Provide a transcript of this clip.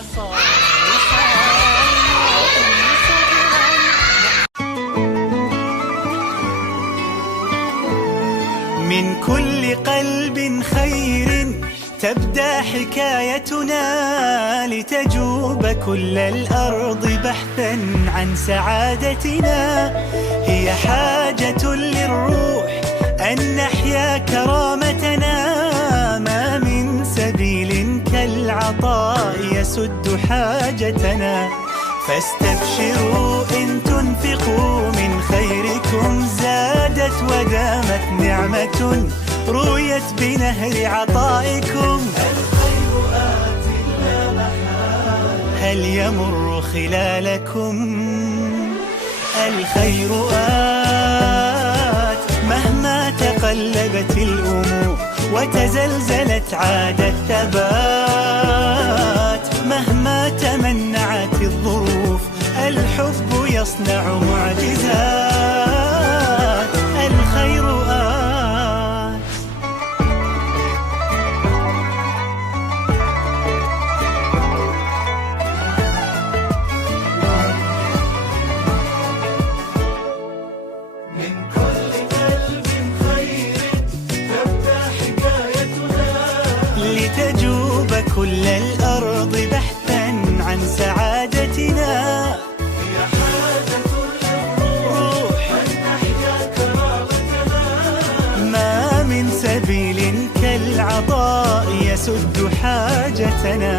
من كل قلب خير تبدأ حكايتنا، لتجوب كل الأرض بحثا عن سعادتنا. هي حاجة للروح أن نحيا كرامتنا، ما من سبيل كالعطاء يسد حاجتنا. فاستبشروا إن تنفقوا من خيركم زادت ودامت نعمة رويت بنهر عطائكم. الخير آت لا محال هل يمر خلالكم؟ الخير آت مهما تقلبت الأمور وتزلزلت عاد الثبات. مهما تمنعت الظروف الحب يصنع معجزات. الخير آت. من كل قلب خير تبدأ حكايتنا، لتجوب كل الأرض بحثا عن سعادتنا. هي حاجة للروح أن نحيا كرامتنا، ما من سبيل كالعطاء يسد حاجتنا.